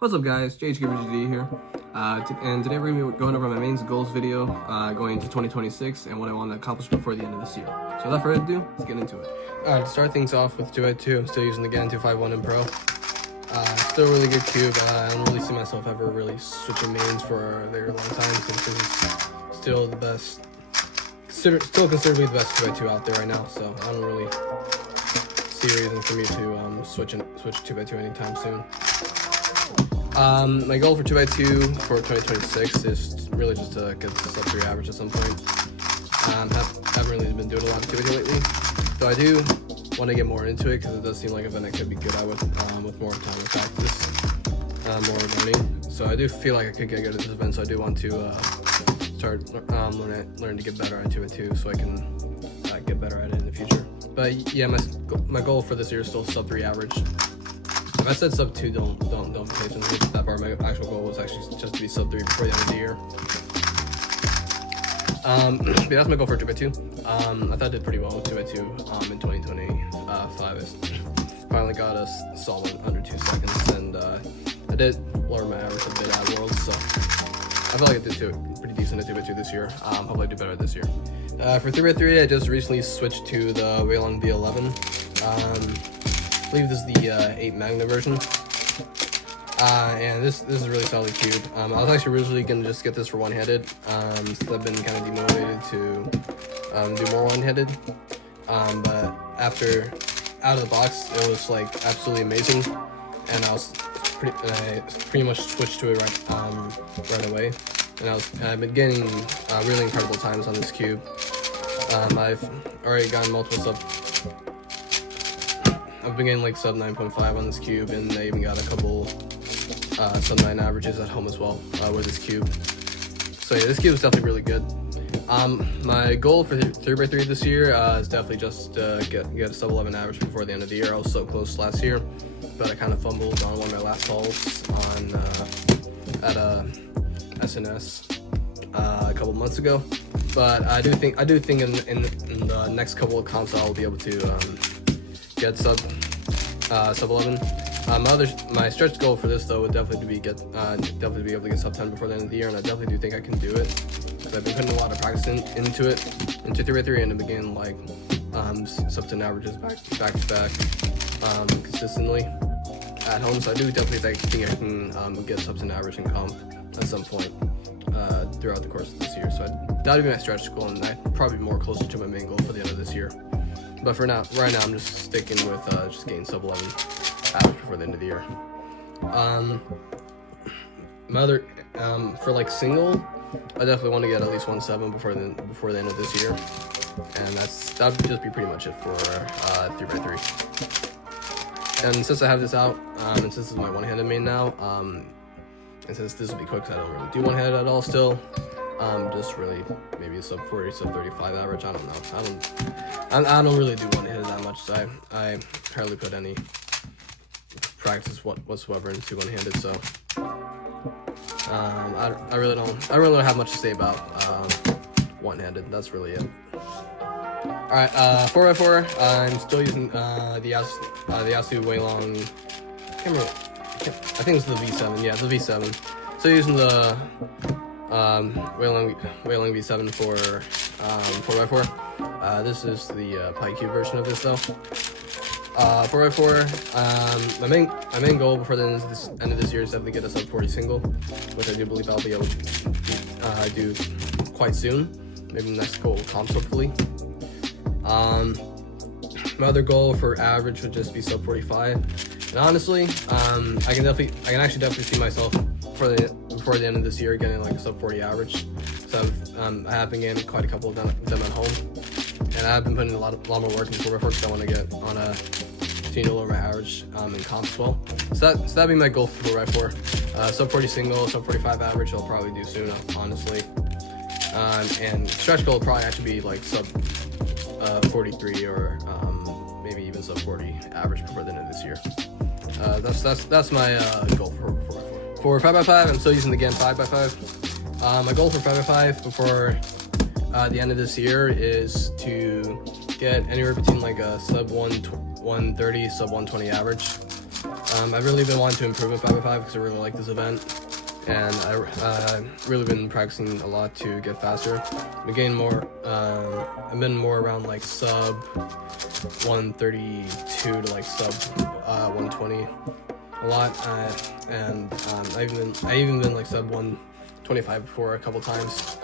What's up guys, JHGVGD here, and today we're going to be going over my mains goals video going into 2026 and what I want to accomplish before the end of this year. So without further ado, let's get into it. Alright, to start things off with 2x2, I'm still using the GAN 251 in Pro. Still a really good cube. I don't really see myself ever really switching mains for a very long time since this is still the best, still considerably the best 2x2 out there right now, so I don't really see a reason for me to switch 2x2 anytime soon. My goal for 2x2 for 2026 is really just to get the sub 3 average at some point. Haven't really been doing a lot of 2x2 lately, so I do want to get more into it because it does seem like an event I could be good at with more time and practice, more learning. So I do feel like I could get good at this event, so I do want to start learning to get better at 2x2 so I can get better at it in the future. But yeah, my goal for this year is still sub 3 average. If I said sub 2, don't pay attention to that part. My actual goal was actually just to be sub 3 before the end of the year. But that's my goal for 2x2. I thought I did pretty well with 2x2 in 2025. I finally got a solid under 2 seconds, and I did lower my average a bit at Worlds, so I feel like I did pretty decent at 2x2 this year. Hopefully I do better this year. For 3x3, I just recently switched to the Waylon V11. I believe this is the 8 Magna version, and this is a really solid cube. I was actually originally going to just get this for one-handed, since I've been kind of demotivated to do more one-handed, but after out of the box it was like absolutely amazing, and I pretty much switched to it right away, and I've been getting really incredible times on this cube. I've already gotten multiple I've been getting like sub 9.5 on this cube, and I even got a couple sub 9 averages at home as well with this cube. So yeah, this cube is definitely really good. My goal for 3x3 this year is definitely just get a sub 11 average before the end of the year. I was so close last year, but I kind of fumbled on one of my last calls at a SNS a couple months ago. But I do think in the next couple of comps I'll be able to get sub 11. My stretch goal for this though would definitely be able to get sub 10 before the end of the year, and I definitely do think I can do it because I've been putting a lot of practice into 3x3, and I've been getting like sub 10 averages back to back consistently at home. So I do definitely think I can get sub 10 average in comp at some point throughout the course of this year. So that would be my stretch goal, and I'd probably be more closer to my main goal for the end of this year. But for now, right now, I'm just sticking with just getting sub 11 average before the end of the year. My other, for like single, I definitely want to get at least 1.7 before the end of this year, and that would just be pretty much it for 3x3. And since I have this out, and since this is my one-handed main now, and since this will be quick because I don't really do one-handed at all still, just really maybe a sub 40, sub 35 average. I don't know. I don't really do one-handed that much, so I hardly put any practice whatsoever into one-handed. So I really don't have much to say about one-handed. That's really it. All right, 4x4. I'm still using the Yasu Waylon. I can't remember. I think it's the V7. Yeah, the V7. Still using the Waylon V7 for 4x4. This is the PyQ version of this though. 4x4. My main goal before the end of this year is definitely get a sub 40 single, which I do believe I'll be able to do quite soon. Maybe in the next couple comps, hopefully. My other goal for average would just be sub 45. And honestly, I can actually definitely see myself before the end of this year getting like a sub 40 average. So I have been getting quite a couple of them at home, and I have been putting a lot more work into 4x4 because I want to get on a continue to lower my average in comp as well. So that'd be my goal for 4x4. Sub 40 single, sub 45 average I'll probably do soon, honestly. And stretch goal will probably actually be like sub 43 or maybe even sub 40 average before the end of this year. That's my goal for 4x4. For 5x5, I'm still using the GAN 5x5. My goal for 5x5 before the end of this year is to get anywhere between like a sub 130, sub 120 average. I've really been wanting to improve at 5x5 because I really like this event, and I've really been practicing a lot to get faster. I'm getting more. I've been more around like sub 132 to like sub 120 a lot, and I even been like sub 125 before a couple times.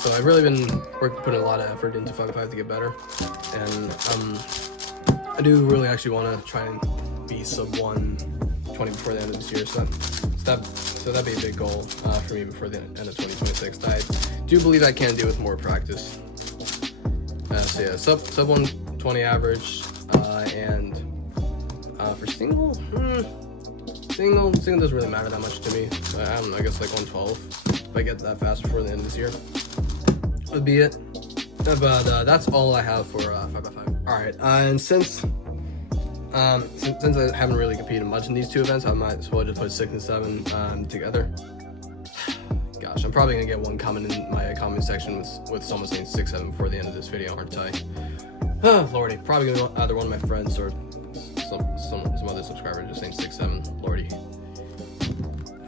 So I've really been putting a lot of effort into 5x5 to get better, and I do really actually want to try and be sub 120 before the end of this year. So that'd be a big goal for me before the end of 2026. I do believe I can do with more practice. So yeah, sub 120 average, and for single doesn't really matter that much to me. I don't know, I guess like 112 if I get that fast before the end of this year would be it. But that's all I have for 5x5. All right, and since I haven't really competed much in these two events, I might as well just put 6 and 7 together. Gosh, I'm probably gonna get one comment in my comment section with someone saying 6, 7 before the end of this video, aren't I? Oh, Lordy, probably gonna either one of my friends or some other subscriber just saying 6, 7. Lordy,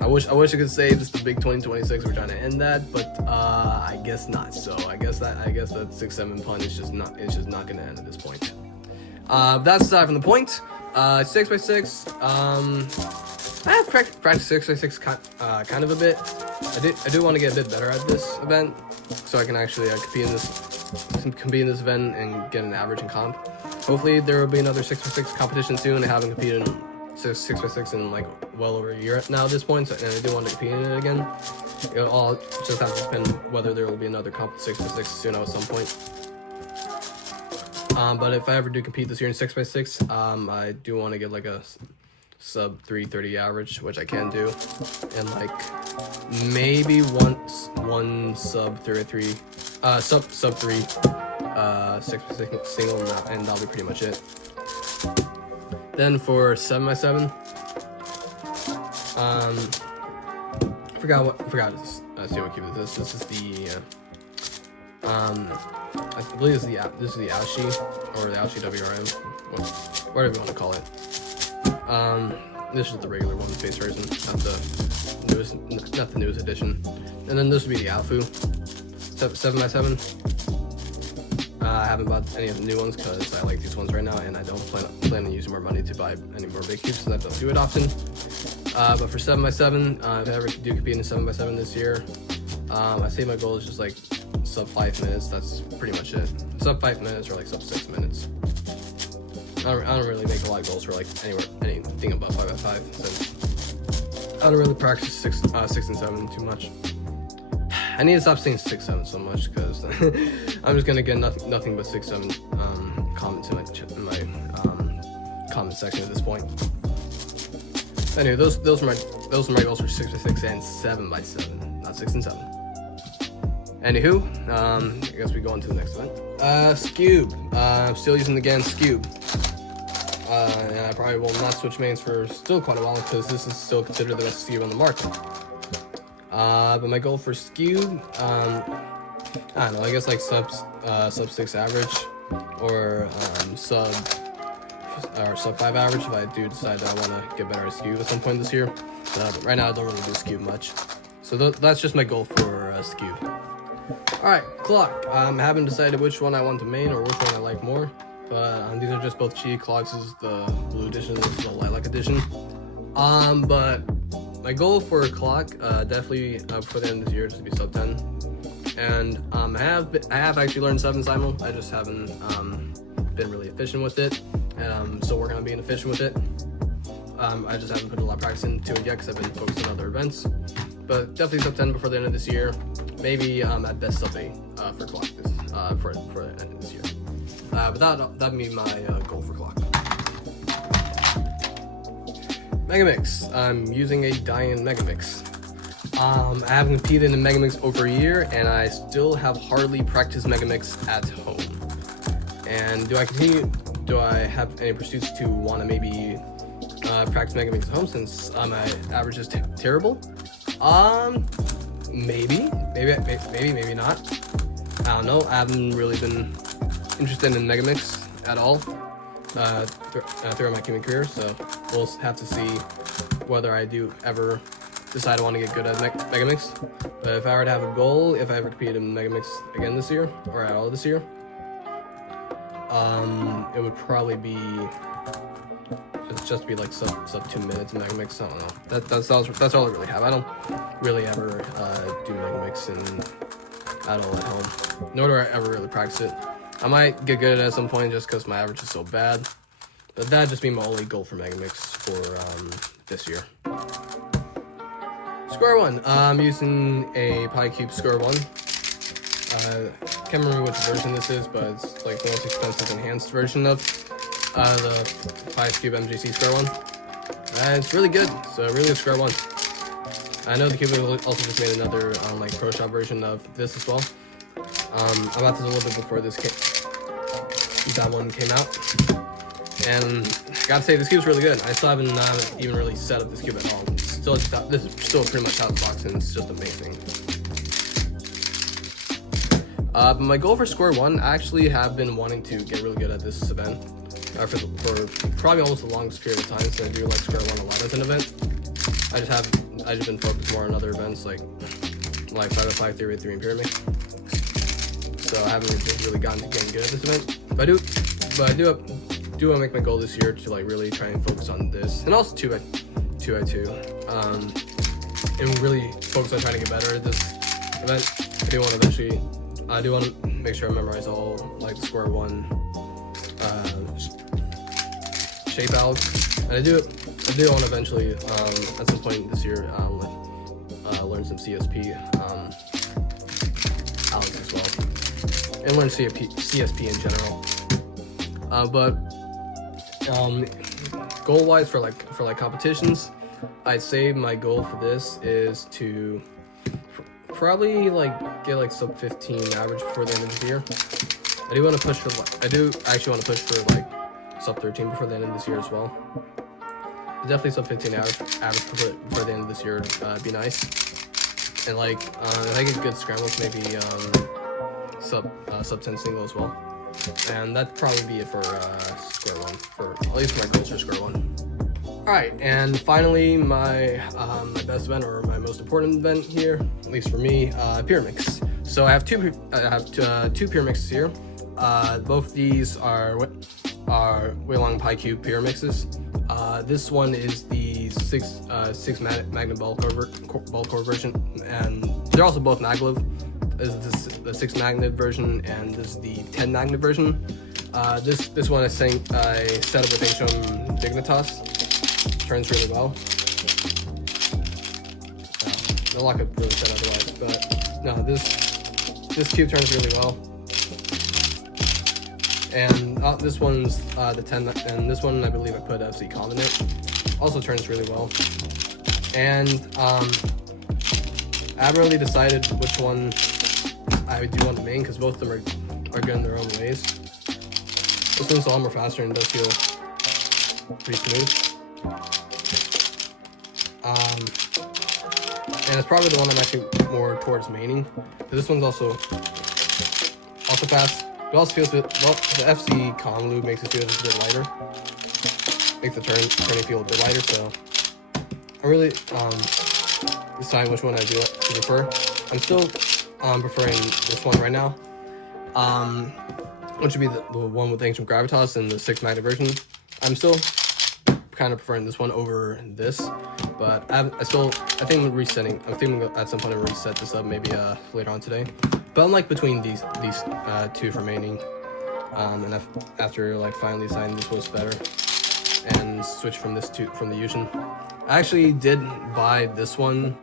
I wish I could say this is the big 2026. We're trying to end that, but I guess not. So I guess that 6, 7 pun is just not gonna end at this point. That's aside from the point. 6x6. I have practiced 6x6 kind of a bit. I do want to get a bit better at this event, so I can actually compete in this event and get an average in comp. Hopefully there will be another 6x6 competition soon. I haven't competed in 6x6 in like well over a year now at this point, and I do want to compete in it again. It'll all just have to depend whether there will be another comp 6x6 soon at some point. But if I ever do compete this year in 6x6, I do want to get like a sub 330 average, which I can do, and like maybe one sub 33, sub 3 6x6 single, and that'll be pretty much it. Then for 7x7, forgot to see what cube this is. This is the I believe this is the Aoshi, or the Aoshi WRM, whatever you want to call it. This is the regular one, base version, not the newest edition. And then this would be the Alfu 7x7. I haven't bought any of the new ones because I like these ones right now, and I don't plan on using more money to buy any more big cubes, since I don't do it often. But for 7x7, if I ever do compete in 7x7 this year, I say my goal is just like sub 5 minutes. That's pretty much it. Sub 5 minutes or like sub 6 minutes. I don't really make a lot of goals for like anything above 5x5, since I don't really practice 6 and 7 too much. I need to stop saying 6, 7 so much, because I'm just gonna get nothing but 6, 7 comments in my comment section at this point. Anyway, those are my goals for 6x6 and 7x7, not 6 and 7. Anywho, I guess we go on to the next event. Scube. I'm still using the GAN Scube. And I probably will not switch mains for still quite a while, because this is still considered the best Scube on the market. But my goal for Scube, I don't know, I guess like sub 6 average, or sub 5 average if I do decide that I want to get better at Scube at some point this year. But right now I don't really do Scube much. So that's just my goal for Scube. Alright, clock. I haven't decided which one I want to main or which one I like more, but these are just both cheap clocks. This is the blue edition, this is the lilac edition. But my goal for a clock, definitely for the end of this year, just to be sub 10. And I have actually learned 7 simul. I just haven't been really efficient with it, and I'm still working on being efficient with it. I just haven't put a lot of practice into it yet because I've been focused on other events. But definitely sub 10 before the end of this year. Maybe at best sub 8 for clock for the end of this year. But that'd be my goal for clock. Megamix. I'm using a Dian Megamix. I haven't competed in Megamix over a year, and I still have hardly practiced Megamix at home. And do I have any pursuits to want to maybe practice Megamix at home, since my average is terrible? Maybe not. I don't know. I haven't really been interested in Megamix at all. throughout my gaming career. So we'll have to see whether I do ever decide I want to get good at Megamix. But if I were to have a goal, if I ever compete in Megamix again this year, or at all this year, it would probably be just be like sub 2 minutes in Megamix. I don't know. That's all I really have. I don't really ever do Megamix at all at home. Nor do I ever really practice it. I might get good at it at some point just because my average is so bad. But that'd just be my only goal for Megamix for this year. Square One. I'm using a PyCube Square One. Can't remember which version this is, but it's like the most expensive enhanced version of the PyCube MGC Square One. It's really good. So really a Square One. I know the Cube also just made another like Pro Shop version of this as well. I bought this a little bit before that one came out. And I gotta say, this cube's really good. I still haven't even really set up this cube at all. This is still pretty much out of the box, and it's just amazing. But my goal for Square One, I actually have been wanting to get really good at this event for probably almost the longest period of time, since I do like Square One a lot as an event. I just been focused more on other events like 505, 383, and Pyramid. So I haven't really gotten to getting good at this event. But I do want to make my goal this year to like really try and focus on this, and also 2x2, and really focus on trying to get better at this event. I do want to make sure I memorize all like the Square One shape algs, and I do want to eventually at some point this year learn some CSP algs as well, and learn CSP in general. But goal-wise for competitions, I'd say my goal for this is to probably get like sub 15 average before the end of the year. I do actually want to push for like sub 13 before the end of this year as well. Definitely sub 15 average before the end of this year would be nice. And like if I get good scrambles, maybe sub 10 single as well. And that'd probably be it for Square One, for at least my goals for Square One. Alright, and finally my best event, or my most important event here, at least for me, Pyramix. So I have two Pyramixes here. Both these are Weilong PyCube Pyramixes. This one is the 6 magnet ball core version, and they're also both maglev. This is the 6 magnet version, and this is the 10 magnet version. This one I set up with Ancient Dignitas. Turns really well. No luck could really set otherwise, but no, this cube turns really well. And this one's the 10, and this one I believe I put FC Com in it. Also turns really well. And I haven't really decided which one I do want to main, because both of them are good in their own ways. This one's a lot more faster and does feel pretty smooth. And it's probably the one I'm actually more towards maining. This one's also fast. It also feels well, the FC Com lube makes it feel a bit lighter. Makes the turning feel a bit lighter, so I really decide which one I do prefer. I'm still preferring this one right now, which would be the one with Ancient Gravitas and the 6 magnet version. I'm still kind of preferring this one over this, but I think I'm resetting. I'm thinking at some point to reset this up, maybe later on today. But I'm like between these two for maining, and after like finally deciding this was better, and switch from the Yushin. I actually did buy this one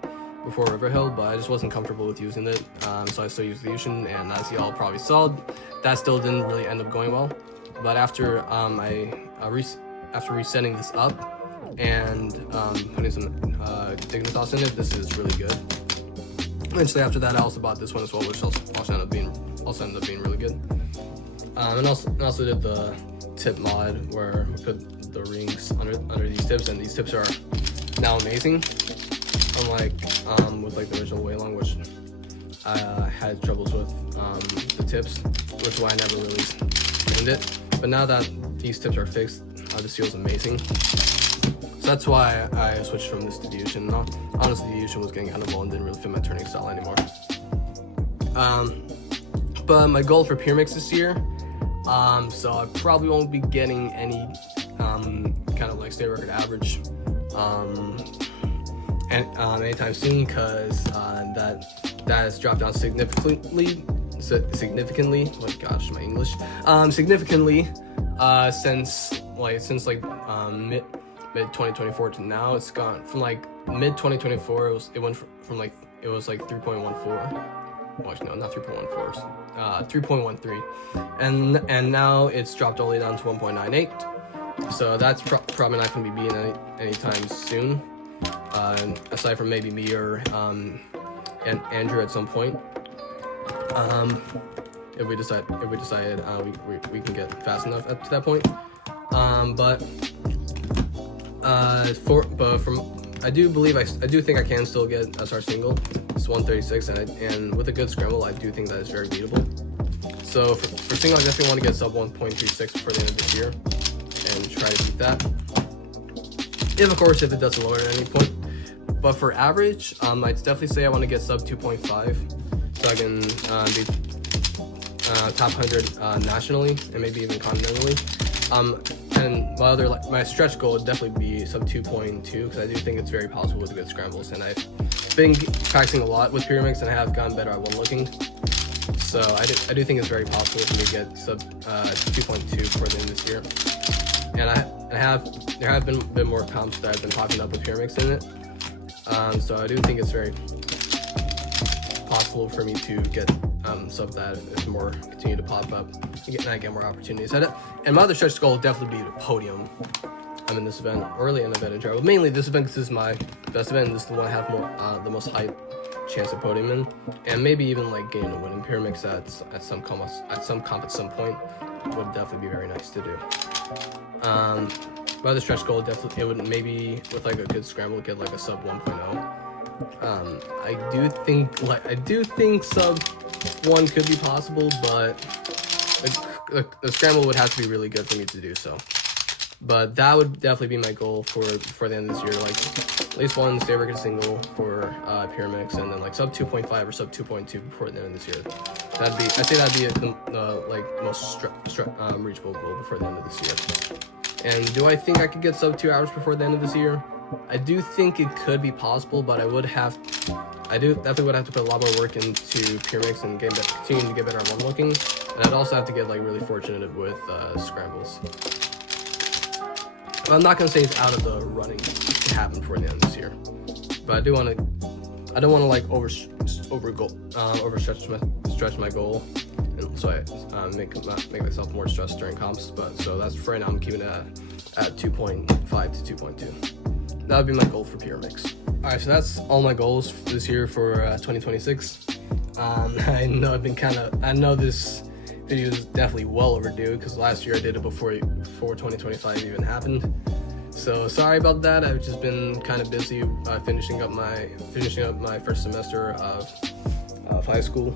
before Riverhill, but I just wasn't comfortable with using it, so I still used the Yushin, and as y'all probably saw, that still didn't really end up going well. But after after resetting this up and putting some Dignitas in it, this is really good. Eventually after that, I also bought this one as well, which also ended up being really good. And also did the tip mod where we put the rings under these tips, and these tips are now amazing. Unlike with like the original Weilong, which I had troubles with the tips, which is why I never really named it. But now that these tips are fixed, this feels amazing. So that's why I switched from this to Fusion. Honestly, the Fusion was getting kind of old and didn't really fit my turning style anymore. But my goal for Pure Mix this year, so I probably won't be getting any kind of like state record average anytime soon, because that has dropped down significantly. Oh my gosh, my English. Significantly since mid 2024 to now. It's gone from like mid 2024. It went from like, it was like 3.14. Well, no, not 3.14. 3.13, and now it's dropped all the way down to 1.98. So that's probably not going to be beaten anytime soon. Aside from maybe me or and Andrew at some point. If we decide we can get fast enough up to that point. I do think I can still get a SR single. It's 136, and with a good scramble, I do think that is very beatable. So for single, I definitely want to get sub 1.36 before the end of this year and try to beat that. If it doesn't lower at any point. But for average, I'd definitely say I want to get sub 2.5 so I can be top 100 nationally and maybe even continentally. And my stretch goal would definitely be sub 2.2, because I do think it's very possible with good scrambles, and I've been practicing a lot with Pure Mix and I have gotten better at one looking. So I do think it's very possible for me to get sub 2.2 for the end of this year. And there have been more comps that have been popping up with Pure Mix in it. So I do think it's very possible for me to get sub that if more continue to pop up and I get more opportunities at it. And my other stretch goal will definitely be the podium. I'm in this event, early in the event in general. Mainly this event, because this is my best event, and this is the one I have the most high chance of podium in, and maybe even like getting a win in Pure Mix at some comp at some point would definitely be very nice to do. My other stretch goal, definitely, it would maybe with like a good scramble get like a sub 1.0. I do think sub 1 could be possible, but the scramble would have to be really good for me to do so. But that would definitely be my goal for the end of this year, like at least one state record single for Pure Mix, and then like sub 2.5 or sub 2.2 before the end of this year. I'd say that'd be the like most reachable goal before the end of this year. And do I think I could get sub 2 hours before the end of this year? I do think it could be possible, but I definitely would have to put a lot more work into Pure Mix and continuing to get better at one looking. And I'd also have to get like really fortunate with scrambles. But I'm not gonna say it's out of the running to happen before the end of this year. But I don't want to like stretch my goll, and so I make myself more stressed during comps. But so that's for right now. I'm keeping it at 2.5 to 2.2. That would be my goal for Pure Mix. Alright, so that's all my goals this year for 2026. I know this video is definitely well overdue, because last year I did it before 2025 even happened. So sorry about that. I've just been kind of busy finishing up my first semester of high school.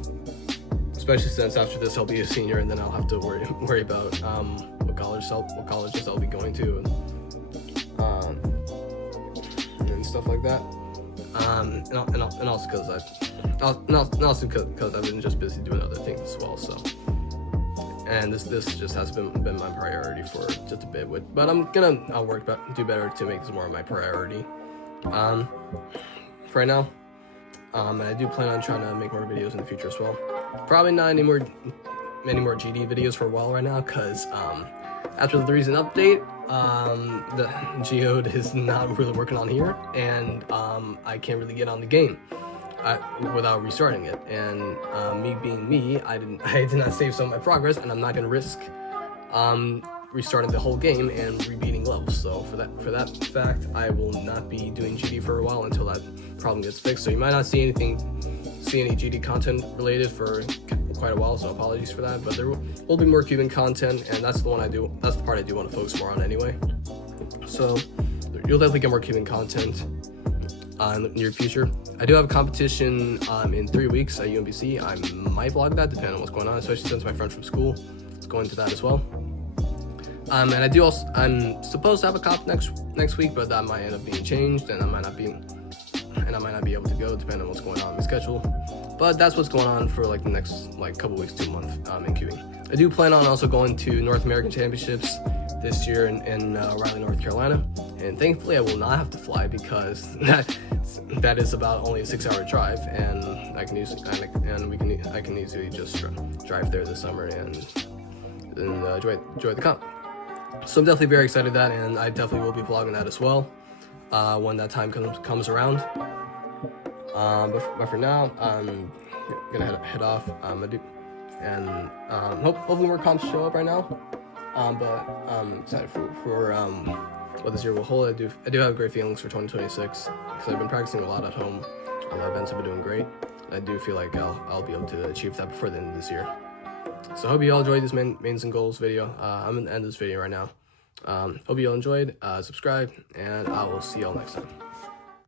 Especially since after this I'll be a senior, and then I'll have to worry about what colleges I'll be going to and stuff like that. And also because I've been just busy doing other things as well. So, and this just has been my priority for just a bit. But I'll do better to make this more of my priority. For right now, and I do plan on trying to make more videos in the future as well. Probably not any more GD videos for a while right now, because after the recent update, the Geode is not really working on here, and I can't really get on the game without restarting it. And me being me, I did not save some of my progress, and I'm not gonna risk restarting the whole game and rebeating levels. So for that fact, I will not be doing GD for a while until that problem gets fixed. So you might not see any GD content related for quite a while, so apologies for that. But there will be more Cuban content, and that's the part I do want to focus more on anyway. So you'll definitely get more Cuban content in the near future. I do have a competition in 3 weeks at UMBC. I might vlog that depending on what's going on, especially since my friend from school is going to that as well. And I'm supposed to have a comp next week, but that might end up being changed, and I might not be able to go depending on what's going on in my schedule. But that's what's going on for like the next like couple weeks to a month in cubing. I do plan on also going to North American Championships this year in Raleigh, North Carolina, and thankfully I will not have to fly because that is about only a 6-hour drive, and I can easily just drive there this summer and enjoy the comp. So I'm definitely very excited that, and I definitely will be vlogging that as well when that time comes around. But for now, I'm gonna head off. Hopefully more comps show up right now. But I'm excited for what this year will hold. I do have great feelings for 2026 because I've been practicing a lot at home. All the events have been doing great. I do feel like I'll be able to achieve that before the end of this year. So I hope you all enjoyed this mains and goals video. I'm gonna end this video right now. Hope you all enjoyed. Subscribe, and I will see y'all next time.